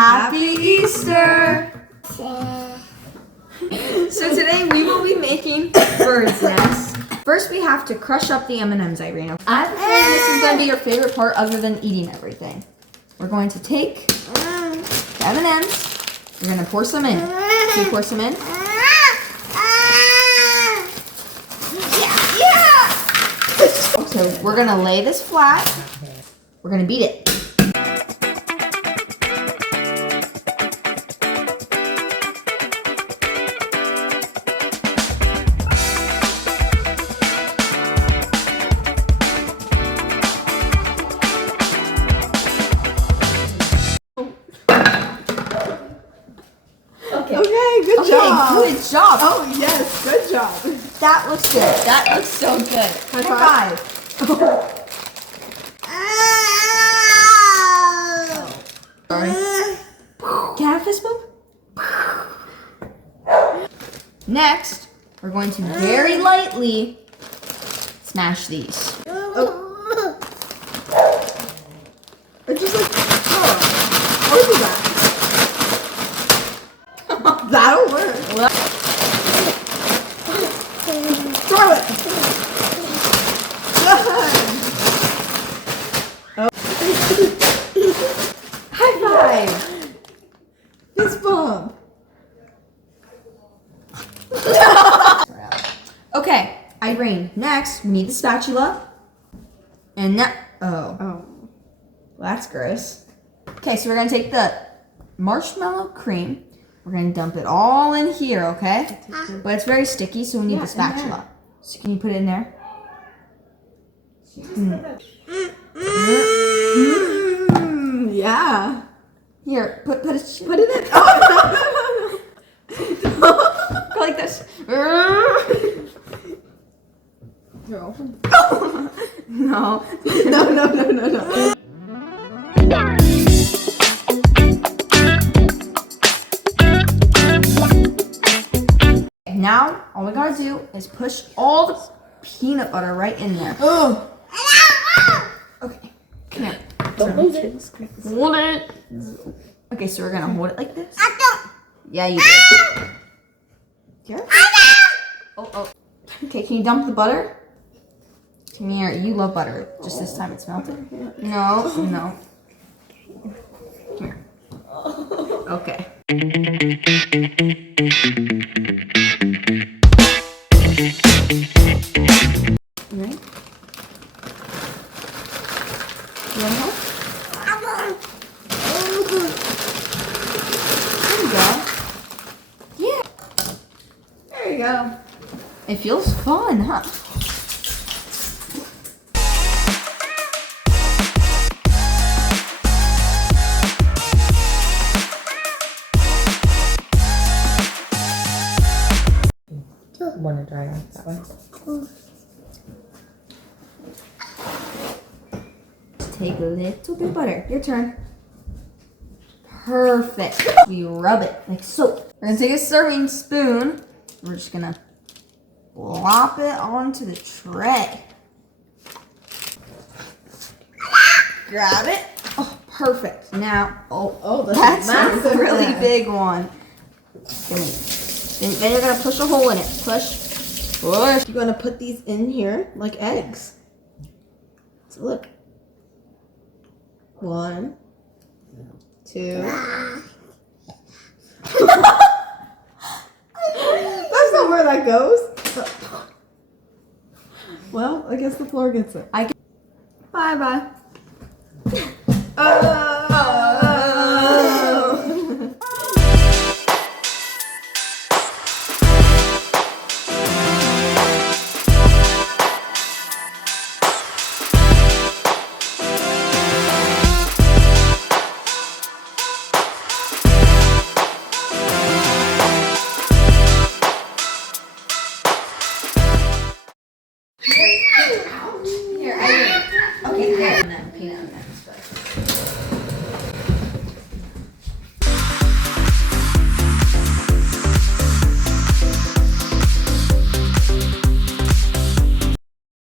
Happy Easter! So today we will be making bird's nests. First we have to crush up the M&Ms, Irene. I have a feeling this is going to be your favorite part other than eating everything. We're going to take the M&Ms. We're going to pour some in. So you pour some in. So we're going to lay this flat. We're going to beat it. Okay, good job. Good job. Oh, yes, good job. That looks good. That looks so good. High five. Sorry. Can I have a fist bump? Next, we're going to very lightly smash these. Oh. It's just like, oh, what is that? That'll work. Throw it. Oh. High five. Fist bump. Okay, Irene. Next, we need the spatula. And now, Oh. Well, that's gross. Okay, so we're gonna take the marshmallow cream. We're gonna dump it all in here, okay? But it's very sticky, so we need the spatula. So can you put it in there? Yeah. Here, put it in. Oh, go like this. no. No. No. Now, all we gotta do is push all the peanut butter right in there. Oh. Okay, come here. Don't lose it. Hold it. Okay, so we're gonna hold it like this. Yeah, you do. Here. Oh. Okay, can you dump the butter? Come here. You love butter. Just this time it's melted. No. Come here. Okay. You ready? You want help? There you go. Yeah. There you go. It feels fun, huh? Want to dry out that way? Take a little bit of butter. Your turn. Perfect. We rub it like soap. We're gonna take a serving spoon. We're just gonna plop it onto the tray. Grab it. Oh, perfect. Now, that's a really big one. Then you're gonna push a hole in it. Push. You're gonna put these in here like eggs. So look. 1, 2. That's not where that goes. Well, I guess the floor gets it. Bye. Here, okay, peanut in there.